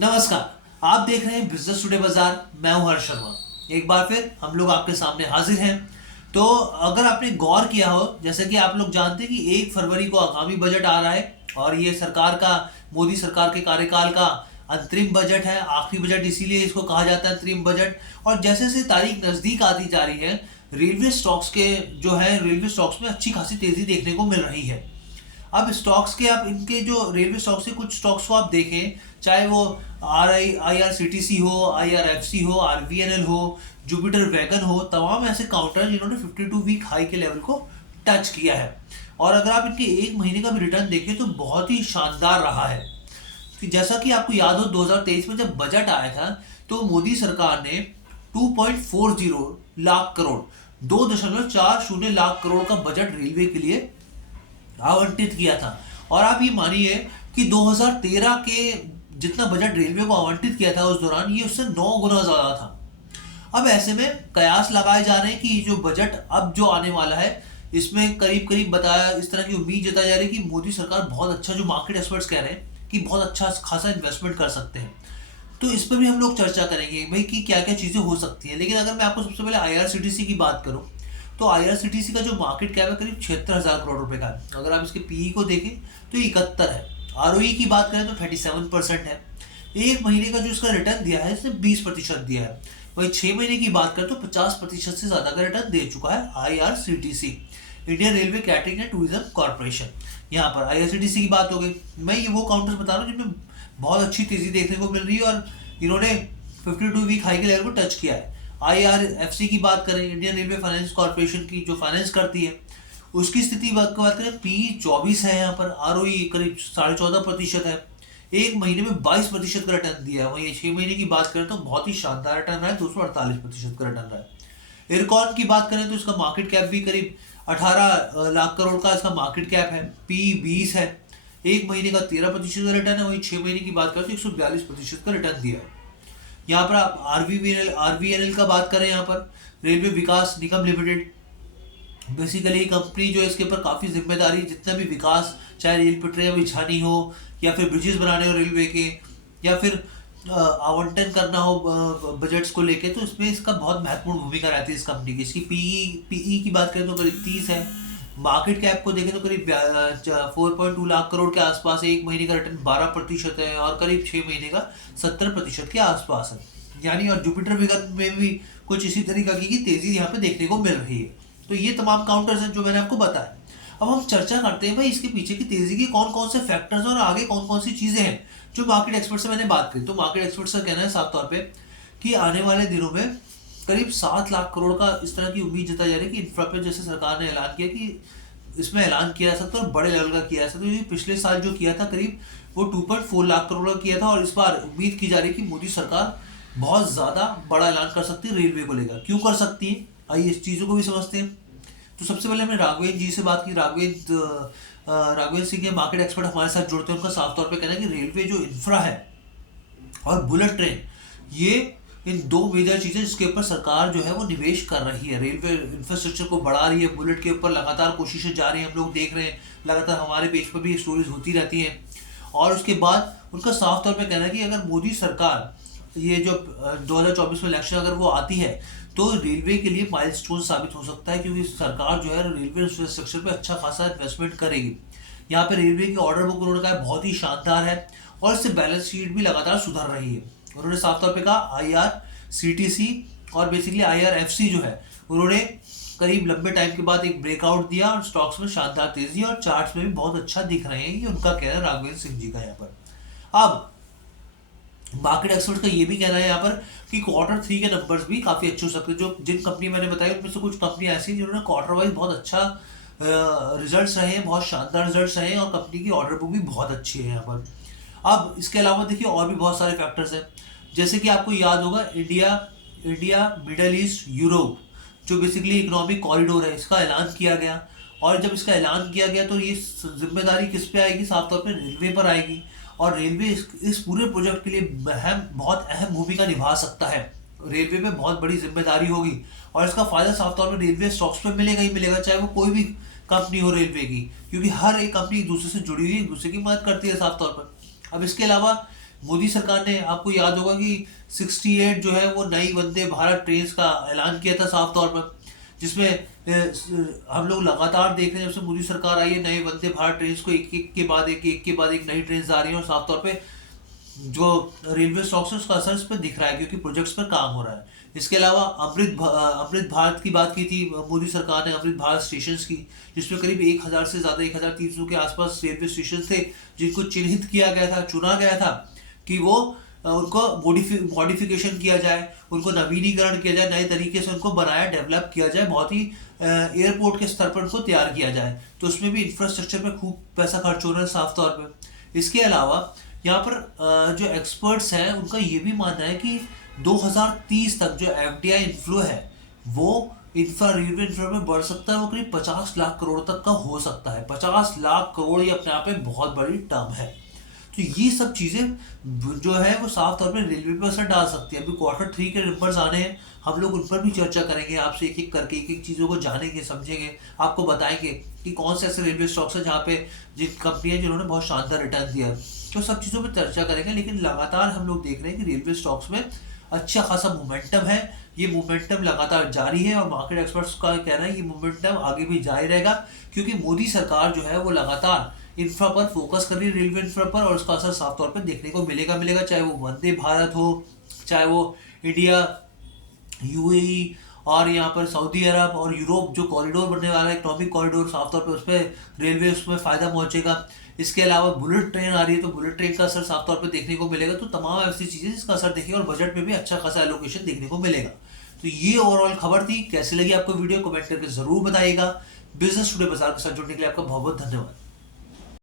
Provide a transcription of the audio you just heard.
नमस्कार। आप देख रहे हैं बिजनेस टुडे बाजार। मैं हूं हर्ष शर्मा। एक बार फिर हम लोग आपके सामने हाजिर हैं। तो अगर आपने गौर किया हो, जैसे कि आप लोग जानते हैं कि 1 फरवरी को आगामी बजट आ रहा है और ये सरकार का, मोदी सरकार के कार्यकाल का अंतरिम बजट है। आखिरी बजट इसीलिए इसको कहा जाता है अंतरिम बजट। और जैसे जैसे तारीख नजदीक आती जा रही है, रेलवे स्टॉक्स में अच्छी खासी तेजी देखने को मिल रही है। अब स्टॉक्स के, आप इनके जो रेलवे स्टॉक्स के कुछ स्टॉक्स को आप देखें, चाहे वो IRCTC हो, IRFC हो, RVNL हो, जुपिटर वैगन हो, तमाम ऐसे काउंटर हैं जिन्होंने 52 वीक हाई के लेवल को टच किया है। और अगर आप इनके एक महीने का भी रिटर्न देखें तो बहुत ही शानदार रहा है। कि जैसा कि आपको याद हो, 2023 में जब बजट आया था तो मोदी सरकार ने 2.40 लाख करोड़, 2.40 लाख करोड़ का बजट रेलवे के लिए आवंटित किया था। और आप ये मानिए कि 2013 के जितना बजट रेलवे को आवंटित किया था उस दौरान, ये उससे 9 गुना ज्यादा था। अब ऐसे में कयास लगाए जा रहे हैं कि जो बजट अब जो आने वाला है, इसमें करीब करीब बताया, इस तरह की उम्मीद जताई जा रही है कि मोदी सरकार बहुत अच्छा, जो मार्केट एक्सपर्ट्स कह रहे हैं कि बहुत अच्छा खासा इन्वेस्टमेंट कर सकते हैं। तो इस पर भी हम लोग चर्चा करेंगे भाई कि क्या क्या चीज़ें हो सकती हैं। लेकिन अगर मैं आपको सबसे पहले IRCTC की बात करूं, तो IRCTC का जो मार्केट कैप है करीब 76,000 करोड़ रुपए का है। अगर आप इसके PE को देखें तो 71 है। ROE की बात करें तो 37% है। एक महीने का जो इसका रिटर्न दिया है, इसने 20% दिया है। वही 6 महीने की बात करें तो 50% से ज्यादा का रिटर्न दे चुका है IRCTC, Indian railway catering and tourism corporation. यहाँ पर IRCTC की बात हो गई। मैं ये वो काउंटर्स बता रहा हूँ जिनमें बहुत अच्छी तेजी देखने को मिल रही है और इन्होंने 52 वीक हाई के लेवल को टच किया है। IRFC की बात करें, इंडियन रेलवे फाइनेंस कॉर्पोरेशन की, जो फाइनेंस करती है, उसकी स्थिति बात करें, PE 24 है। यहाँ पर ROE करीब 14.5% है। एक महीने में 22% का रिटर्न दिया है। वहीं 6 महीने की बात करें तो बहुत ही शानदार रिटर्न रहा है, 248% का रिटर्न रहा है। इरकॉन की बात करें तो इसका मार्केट कैप भी करीब 18 लाख करोड़ का इसका मार्केट कैप है। PE 20 है। एक महीने का 13% का रिटर्न है। वहीं 6 महीने की बात करें तो 142% का रिटर्न दिया है। यहाँ पर आप RVNL का बात करें, यहाँ पर रेलवे विकास निगम लिमिटेड, बेसिकली कंपनी जो है, इसके ऊपर काफ़ी जिम्मेदारी, जितना भी विकास, चाहे रेल पटरियाँ बिछानी हो या फिर ब्रिजेस बनाने हो रेलवे के, या फिर आवंटन करना हो बजट्स को लेके, तो इसमें इसका बहुत महत्वपूर्ण भूमिका रहती है इस कंपनी की। इसकी PE की बात करें तो करीब 30 है। मार्केट कैप को देखें तो करीब 4.2 लाख करोड़ के आसपास है। एक महीने का रिटर्न 12% है और करीब 6 महीने का 70% के आसपास है। यानी, और जुपिटर विगत में भी कुछ इसी तरीका की तेजी यहाँ पे देखने को मिल रही है। तो ये तमाम काउंटर्स हैं जो मैंने आपको बताया। अब हम चर्चा करते हैं भाई इसके पीछे की तेजी के कौन कौन से फैक्टर्स और आगे कौन कौन सी चीजें हैं जो मार्केट एक्सपर्ट से मैंने बात की। तो मार्केट एक्सपर्ट्स का कहना है साफ तौर पे कि आने वाले दिनों में करीब 7 लाख करोड़ का इस तरह की उम्मीद जताई जा रही है कि इंफ्रा पे, जैसे सरकार ने ऐलान किया कि इसमें ऐलान किया जा सकता है और बड़े लेवल का किया जा सकता है। पिछले साल जो किया था करीब वो 2.4 लाख करोड़ का किया था, और इस बार उम्मीद की जा रही है कि मोदी सरकार बहुत ज्यादा बड़ा ऐलान कर सकती है रेलवे को लेकर। क्यों कर सकती है, आइए इस चीजों को भी समझते हैं। तो सबसे पहले हमने राघवेंद्र जी से बात की। राघवेंद्र सिंह के मार्केट एक्सपर्ट हमारे साथ जुड़ते हैं। उनका साफ तौर पे कहना है कि रेलवे जो इंफ्रा है और बुलेट ट्रेन, ये इन दो मेजर चीजें जिसके ऊपर सरकार जो है वो निवेश कर रही है। रेलवे इंफ्रास्ट्रक्चर को बढ़ा रही है, बुलेट के ऊपर लगातार कोशिशें जारी हैं, हम लोग देख रहे हैं, लगातार हमारे पेज पर भी स्टोरीज होती रहती हैं। और उसके बाद उनका साफ तौर पे कहना है कि अगर मोदी सरकार, ये जो 2024 में इलेक्शन अगर वो आती है, तो रेलवे के लिए माइलस्टोन साबित हो सकता है, क्योंकि सरकार जो है रेलवे इंफ्रास्ट्रक्चर पे अच्छा खासा इन्वेस्टमेंट करेगी। यहाँ पे रेलवे की ऑर्डर बुक उन्होंने कहा बहुत ही शानदार है और इससे बैलेंस शीट भी लगातार सुधर रही है। उन्होंने साफ तौर पे कहा IRCTC और बेसिकली IRFC जो है, उन्होंने करीब लंबे टाइम के बाद एक ब्रेकआउट दिया और स्टॉक्स में शानदार तेजी और चार्ट्स में भी बहुत अच्छा दिख रहे हैं। ये उनका कहना है राघवेंद्र सिंह जी का। यहाँ पर अब मार्केट एक्सपर्ट का ये भी कहना है यहाँ पर कि Q3 के नंबर्स भी काफी अच्छे हो सकते हैं। जो जिन कंपनी मैंने बताई उनमें से कुछ कंपनी ऐसी जिन्होंने क्वार्टर वाइज बहुत अच्छा रिजल्ट्स रहे हैं, बहुत शानदार रिजल्ट्स रहे हैं और कंपनी की ऑर्डर बुक भी बहुत अच्छी है यहाँ पर। अब इसके अलावा देखिए और भी बहुत सारे फैक्टर्स हैं, जैसे कि आपको याद होगा इंडिया मिडल ईस्ट यूरोप, जो बेसिकली इकोनॉमिक कॉरिडोर है, इसका ऐलान किया गया। और जब इसका ऐलान किया गया तो ये जिम्मेदारी किस पे आएगी, साफ तौर पर रेलवे पर आएगी। और रेलवे इस पूरे प्रोजेक्ट के लिए बहुत अहम भूमिका निभा सकता है। रेलवे पे बहुत बड़ी जिम्मेदारी होगी और इसका फायदा साफ तौर पर रेलवे स्टॉक्स पे मिलेगा ही मिलेगा, चाहे वो कोई भी कंपनी हो रेलवे की, क्योंकि हर एक कंपनी एक दूसरे से जुड़ी हुई, एक दूसरे की मदद करती है साफ तौर पर। अब इसके अलावा मोदी सरकार ने, आपको याद होगा कि 68 जो है वो नई वंदे भारत ट्रेन का ऐलान किया था साफ तौर पर, जिसमें हम लोग लगातार देख रहे हैं जब से मोदी सरकार आई है, नए वंदे भारत ट्रेन को एक के बाद एक नई ट्रेन आ रही है, और साफ तौर पे जो रेलवे स्टॉक्स है उसका असर इस पर दिख रहा है क्योंकि प्रोजेक्ट्स पर काम हो रहा है। इसके अलावा अमृत भारत की बात की थी मोदी सरकार ने, अमृत भारत स्टेशन की, जिसमें करीब 1000 से ज़्यादा 1300 के आसपास रेलवे स्टेशन थे जिनको चिन्हित किया गया था, चुना गया था कि वो उनको मॉडिफिकेशन किया जाए, उनको नवीनीकरण किया जाए, नए तरीके से उनको बनाया डेवलप किया जाए, बहुत ही एयरपोर्ट के स्तर पर उनको तैयार किया जाए। तो उसमें भी इंफ्रास्ट्रक्चर पे खूब पैसा खर्च हो रहा है साफ तौर पे। इसके अलावा यहाँ पर जो एक्सपर्ट्स हैं उनका ये भी मानना है कि 2030 तक जो एफडीआई इन्फ्लो है वो रेलवे इंफ्रा में बढ़ सकता है, वो करीब 50 लाख करोड़ तक का हो सकता है। 50 लाख करोड़ ये अपने आप में बहुत बड़ी टर्म है। तो ये सब चीज़ें जो है वो साफ तौर पे रेलवे पे असर डाल सकती है। अभी Q3 के नंबर्स आने हैं, हम लोग उन पर भी चर्चा करेंगे, आपसे एक एक करके एक एक चीज़ों को जानेंगे, समझेंगे, आपको बताएंगे कि कौन से ऐसे रेलवे स्टॉक्स हैं जहाँ पे जिन कंपनियां जिन्होंने बहुत शानदार रिटर्न दिया है। तो सब चीज़ों पर चर्चा करेंगे, लेकिन लगातार हम लोग देख रहे हैं कि रेलवे स्टॉक्स में अच्छा खासा मोमेंटम है। ये मोमेंटम लगातार जारी है और मार्केट एक्सपर्ट्स का कहना है ये मोमेंटम आगे भी जारी रहेगा, क्योंकि मोदी सरकार जो है वो लगातार इंफ्रा पर फोकस कर रही है, रेलवे इंफ्रा पर, और उसका असर साफ तौर पर देखने को मिलेगा, चाहे वो वंदे भारत हो, चाहे वो इंडिया यूएई और यहाँ पर सऊदी अरब और यूरोप जो कॉरिडोर बनने वाला है, इकोनॉमिक कॉरिडोर, साफ तौर पे उस पर रेलवे उसमें फ़ायदा पहुंचेगा। इसके अलावा बुलेट ट्रेन आ रही है तो बुलेट ट्रेन का असर साफ तौर पे देखने को मिलेगा। तो तमाम ऐसी चीज़ें जिसका असर देखेगा, और बजट में भी अच्छा खासा एलोकेशन देखने को मिलेगा। तो ये ओवरऑल खबर थी। कैसी लगी आपको वीडियो, कमेंट करके ज़रूर बताइएगा। बिजनेस टुडे बाजार के साथ जुड़ने के लिए आपका बहुत बहुत धन्यवाद।